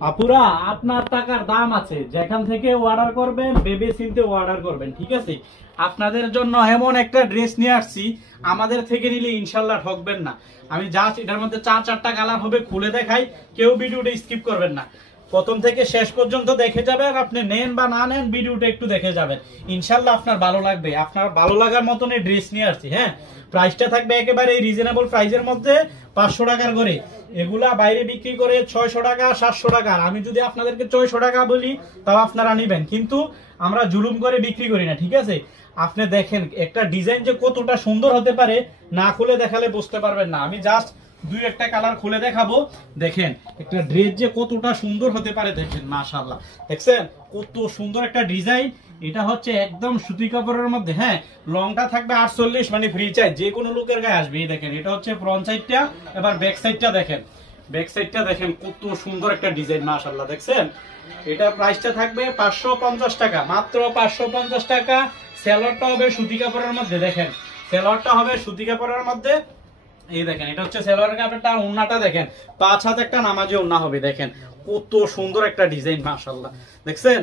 আপুরা, আপনার টাকার দাম আছে, যেখান থেকে অর্ডার করবেন ভেবে চিন্তে অর্ডার করবেন, ঠিক আছে? আপনাদের জন্য এমন একটা ড্রেস নিয়ে আসছি, আমাদের থেকে নিলে ইনশাল্লাহ ঠকবেন না। আমি জাস্ট এটার মধ্যে চারটা কালার হবে, খুলে দেখাই, কেউ ভিডিওটা স্কিপ করবেন না, প্রথম থেকে শেষ পর্যন্ত দেখে যাবেন। আপনি নেন বা না নেন, ভিডিওটা একটু দেখে যাবেন, ইনশাল্লাহ আপনার ভালো লাগবে। আপনার ভালো লাগার মতন এই ড্রেস নিয়ে আসছি। হ্যাঁ, প্রাইসটা থাকবে একেবারে রিজনেবল প্রাইসের মধ্যে, 500 টাকার করে। এগুলা বাইরে বিক্রি করে 600 টাকা 700 টাকা। আমি যদি আপনাদেরকে 600 টাকা বলি তাও আপনারা নিবেন, কিন্তু আমরা জুলুম করে বিক্রি করি না, ঠিক আছে? আপনি দেখেন একটা ডিজাইন যে কতটা সুন্দর হতে পারে, না খুলে দেখালে বুঝতে পারবেন না। আমি জাস্ট দুই একটা কালার খুলে দেখাবো, দেখেন একটা ড্রেস যে কতটা সুন্দর হতে পারে। দেখেন মাশাআল্লাহ, দেখছেন কত সুন্দর একটা ডিজাইন। এটা হচ্ছে একদম সুতি কাপড়ের মধ্যে। হ্যাঁ, লংটা থাকবে 48, মানে ফ্রি চাই, যে কোনো লোকের গায়ে আসবে। এই দেখেন, এটা হচ্ছে ফ্রন্ট সাইডটা। এবার ব্যাক সাইডটা দেখেন, ব্যাক সাইডটা দেখেন কত সুন্দর একটা ডিজাইন, মাশাআল্লাহ। দেখছেন, এটা প্রাইসটা থাকবে 550 টাকা, মাত্র 550 টাকা। সেলোয়ারটা হবে সুতি কাপড়ের মধ্যে। দেখেন, সেলোয়ারটা হবে সুতি কাপড়ের মধ্যে। এই দেখেন, এটা হচ্ছে সেলোয়ারের কাপড়টা। ওন্নাটা দেখেন, 5 হাত একটা নামাজি ওন্না হবে। দেখেন কত সুন্দর একটা ডিজাইন, মাশাআল্লাহ। দেখছেন,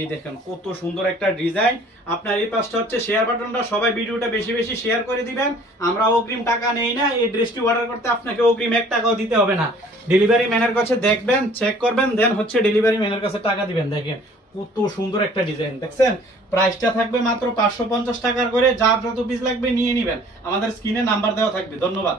এই দেখেন কত সুন্দর একটা ডিজাইন। আপনার এই পাশটা হচ্ছে শেয়ার বাটনটা, সবাই ভিডিওটা বেশি বেশি শেয়ার করে দিবেন। আমরা অগ্রিম টাকা নেই না, এই ড্রেসটি অর্ডার করতে আপনাকে অগ্রিম 1 টাকাও দিতে হবে না। ডেলিভারি ম্যানের কাছে দেখবেন, চেক করবেন, দেন হচ্ছে ডেলিভারি ম্যানের কাছে টাকা দিবেন। দেখেন কত সুন্দর একটা ডিজাইন। দেখছেন, প্রাইসটা থাকবে মাত্র 550 টাকার করে। যার যত পিস লাগবে নিয়ে নিবেন, আমাদের স্ক্রিনে নাম্বার দেওয়া থাকবে। ধন্যবাদ।